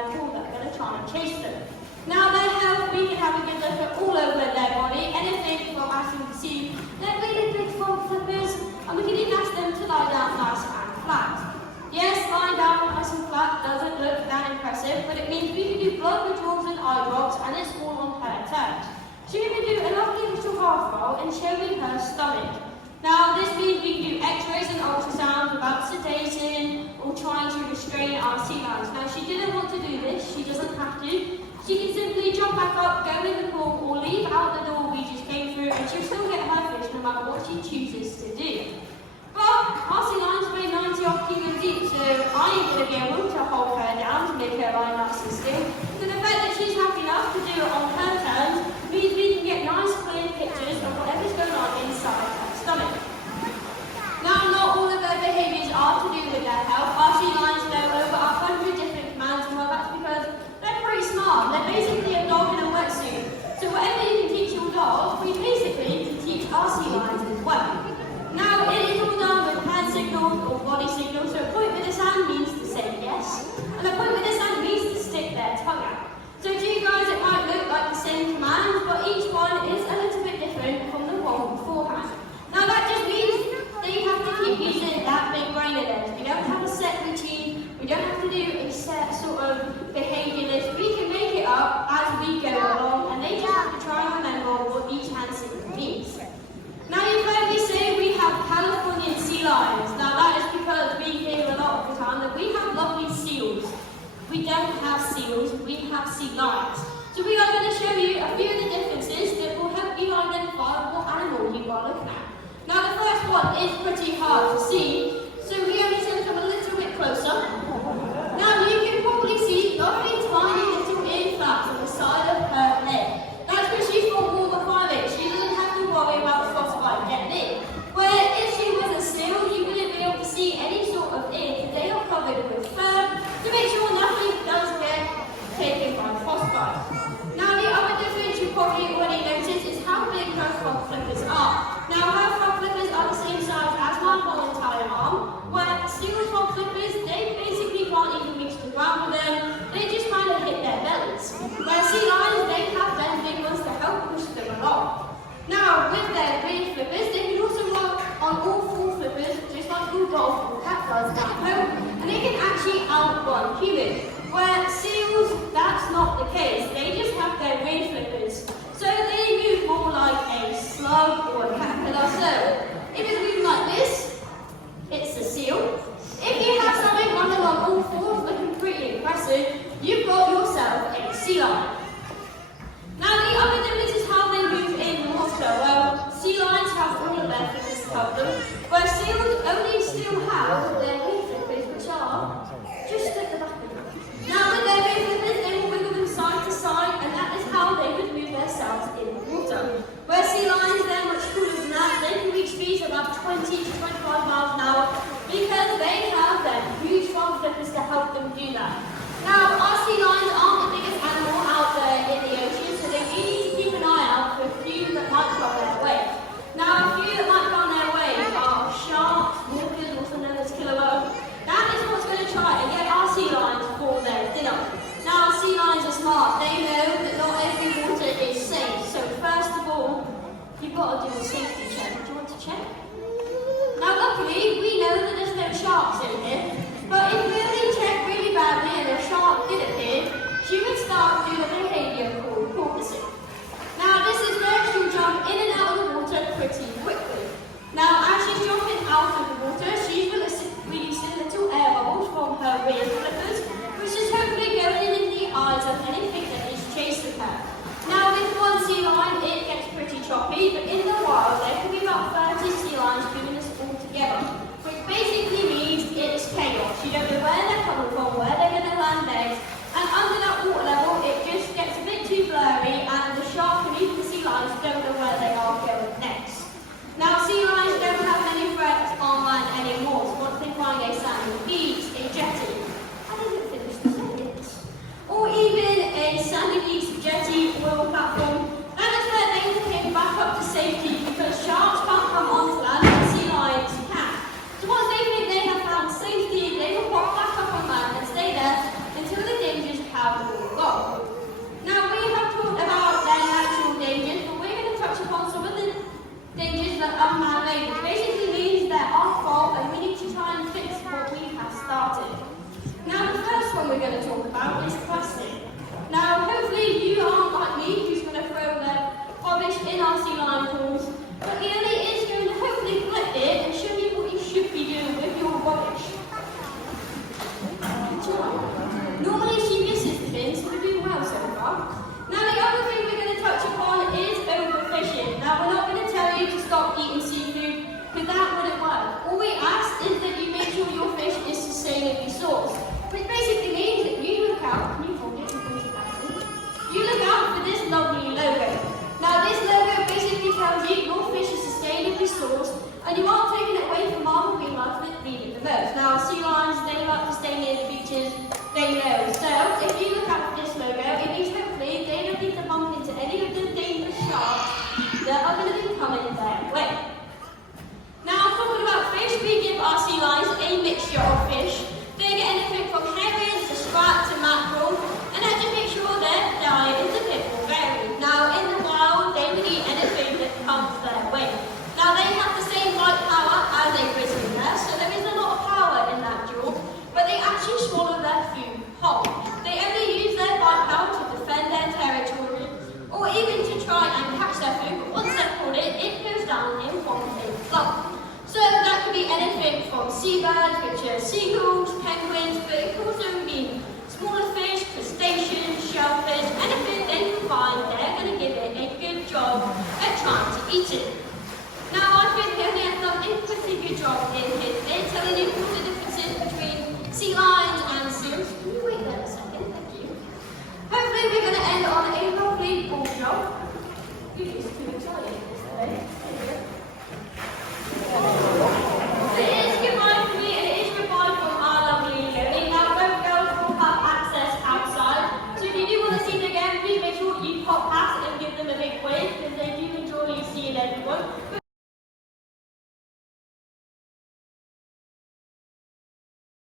their pool that are going to try and chase them. Now their health, we can have a good look at all over their body, anything from, as you can see, they're really big front flippers, and we can even ask them to lie down nice and flat. Yes, lying down nice and flat doesn't look that impressive, but it means we can do blood withdrawals and eye drops, and it's all on her terms. She can do a lovely little half roll and showing her stomach. Now this means we can do x-rays and ultrasounds without sedating or trying to restrain our sea lions. Now she didn't want to do this, she doesn't have to. She can simply jump back up, go in the pool, or leave out the door we just came through, and she'll still get her fish no matter what she chooses to do. But our sea lions weigh 90 odd kilos each, so I ain't going to be able to hold her down to make her lie nice and still. So the fact that she's happy enough to do it on her terms means we can get nice clear pictures of whatever's going on inside her stomach. Now not all of their behaviours are to do with their health. Our sea lions know over 100 different commands, and well that's because they're pretty smart. They're basically a dog in a wetsuit. So whatever you can teach your dog, we basically can teach our sea lions as well. Now it is all done with hand signals or body signals, so a point with his hand means to say yes, and a point with his hand means to stick their tongue out. So to you guys it might look like the same commands, but each one is a little bit different from the one beforehand. Now that just means that you have to keep using that big brain of theirs. We don't have a set routine, we don't have to do a set sort of behaviour list. We can make it up as we go along, and they just have to try and remember what each hand signal means. Now you've heard me say we have Californian sea lions. Now that is because we hear a lot of the time that we have lovely seals. We don't have seals, we have sea lions. So we are going to show you a few of the differences that will help you identify what animal you are looking at. Now the first one is pretty hard to see, so we are just going to come a little bit closer. Now you can probably see lovely tiny little ear flaps on the side of her head. That's because she's got more than 5'8". She doesn't have to worry about frostbite getting in. Where if she was a seal, you wouldn't be able to see any sort of ear because they are covered with fur to make sure nothing does get taken by frostbite. Now the other difference you probably already noticed is how big her front flippers are. Now her front flippers are the same size as my whole entire arm, where seal front flippers, they basically can't even reach the ground with them, they just kind of hit their bellies. Where sea lions, they have them big ones to help push them along. Now with their rear flippers, they can also work on all four flippers, just like your Dolphin or cat does at home, and they can actually outrun humans. Where seals, that's not the case, they just have their rear flippers. So they move more like a slug or a caterpillar. So if it's moving like this, it's a seal. If you have something running on all fours looking pretty impressive, you've got yourself a sea lion. Now the other difference is how they move in water. Well, sea lions have all of their flippers to help them, where seals only still have their rear flippers, which are just at the back of them. Now with their rear flippers, they will wiggle them side to side, and that is how they would move themselves in the water. Where sea lions, they're much cooler than that. They can reach speeds of about 20 to 25 miles an hour because they have their huge front flippers to help them do that. Now, our sea lions aren't the biggest animal out there in the ocean, so they do need to keep an eye out for a few that might come their way. Now, a few that might come their way are sharks, walkers, also known as killer whales. That is what's going to try and get our sea lions for their dinner. Now, our sea lions are smart. They know that not every water is safe. So, first of all, you've got to do a safety check. Do you want to check? Now, luckily, we know that there's no sharks in here. But if we really check really badly and a shark did appear, she would start doing a behaviour called porpoising. Now this is where she'll jump in and out of the water pretty quickly. Now as she's jumping out of the water, she's releasing little air bubbles from her rear flippers, which is hopefully going in the eyes of anything that is chasing her. Now with one sea lion, it gets pretty choppy, but in the wild there can be about 30 sea we're going to talk about is plastic. Now, hopefully you aren't like me, who's going to throw their rubbish in our sea lion pools, but Leonie is going to hopefully collect it and show you what you should be doing with your rubbish. Normally she misses the bin, so we're doing well so far. Now the other thing we're going to touch upon is overfishing. Now we're not going to tell you to stop eating seafood, because that wouldn't work. All we ask is that you make sure your fish is sustainably sourced, which basically means that you look out, can you hold it and put it back in? You look out for this lovely logo. Now this logo basically tells you your fish is sustainably sourced, and you aren't taking it away from our marine life that need it the most. Now sea lions, they like to stay near the beaches, they know. So if you look out for this logo, it means hopefully they don't need to bump into any of the dangerous sharks that are going to be coming their way. Now talking about fish, we give our sea lions a mixture of fish. They get anything from herrings to sprat to mackerel, and that just makes sure their diet is a bit more varied. Now in the wild, they will eat anything that comes their way. Now they have the same bite power as a grizzly bear, so there is a lot of power in that jaw, but they actually swallow their food whole. They only use their bite power to defend their territory, or even to try and catch their food, but once they've caught it, it goes down in one big lump. So that could be anything from seabirds, which are seagulls, penguins, but it could also be smaller fish, crustaceans, shellfish, anything they can find, they're going to give it a good job at trying to eat it. Now I think Leonie has done a pretty good job in here telling you all the differences between sea lions and seals. Can you wait there a second? Thank you. Hopefully we're going to end on a lovely ball job.